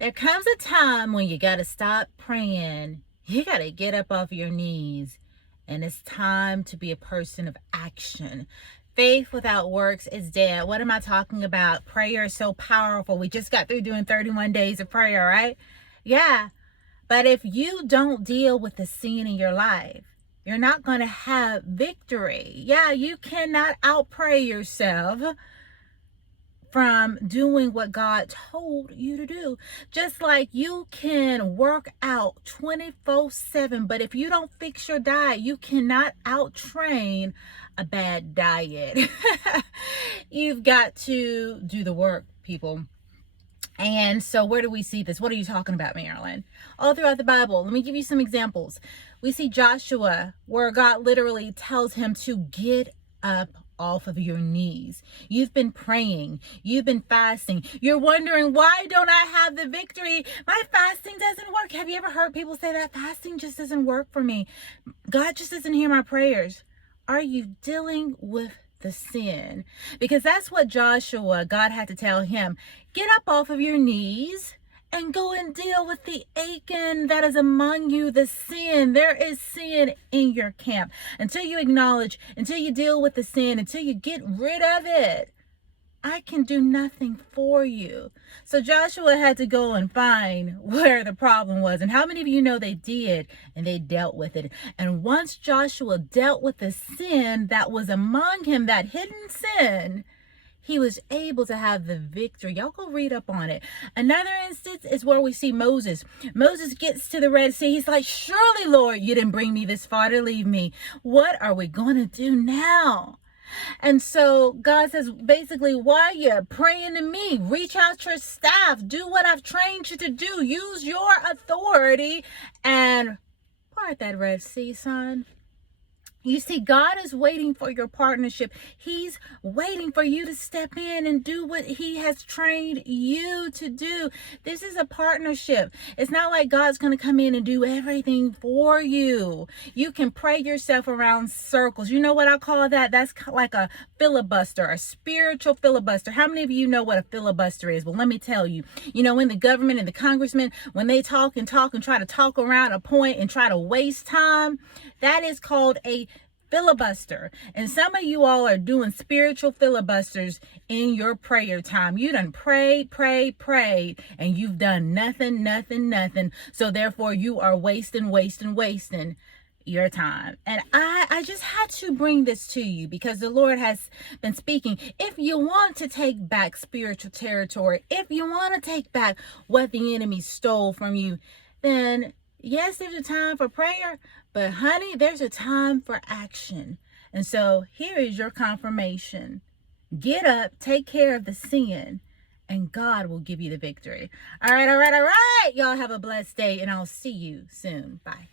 There comes a time when you got to stop praying. You got to get up off your knees. And it's time to be a person of action. Faith without works is dead. What am I talking about? Prayer is so powerful. We just got through doing 31 days of prayer, right? Yeah. But if you don't deal with the sin in your life, you're not going to have victory. Yeah, you cannot outpray yourself from doing what God told you to do. Just like you can work out 24/7, but if you don't fix your diet, you cannot out-train a bad diet. You've got to do the work, people. And so where do we see this? What are you talking about, Marilyn? All throughout the Bible. Let me give you some examples. We see Joshua, where God literally tells him to get up off of your knees. You've been praying. You've been fasting. You're wondering, why don't I have the victory? My fasting doesn't work. Have you ever heard people say that? Fasting just doesn't work for me. God just doesn't hear my prayers. Are you dealing with the sin? Because that's what God had to tell him. Get up off of your knees and go and deal with the Achan that is among you, the sin. There is sin in your camp. Until you acknowledge, until you deal with the sin, until you get rid of it, I can do nothing for you. So Joshua had to go and find where the problem was. And how many of you know they did, and they dealt with it? And once Joshua dealt with the sin that was among him, that hidden sin, he was able to have the victory. Y'all go read up on it. Another instance is where we see Moses. Moses gets to the Red Sea. He's like, surely, Lord, you didn't bring me this far to leave me. What are we going to do now? And so God says, basically, why are you praying to me? Reach out your staff. Do what I've trained you to do. Use your authority and part that Red Sea, son. You see, God is waiting for your partnership. He's waiting for you to step in and do what he has trained you to do. This is a partnership. It's not like God's going to come in and do everything for you. You can pray yourself around circles. You know what I call that? That's like a filibuster, a spiritual filibuster. How many of you know what a filibuster is? Well, let me tell you. You know, when the government and the congressmen, when they talk and try to talk around a point and try to waste time, that is called a filibuster. And some of you all are doing spiritual filibusters in your prayer time. You done prayed, and you've done nothing. So therefore you are wasting your time. And I just had to bring this to you because the Lord has been speaking. If you want to take back spiritual territory, if you want to take back what the enemy stole from you, then yes, there's a time for prayer, but honey, there's a time for action. And so here is your confirmation. Get up, take care of the sin, and God will give you the victory. All right. Y'all have a blessed day, and I'll see you soon. Bye.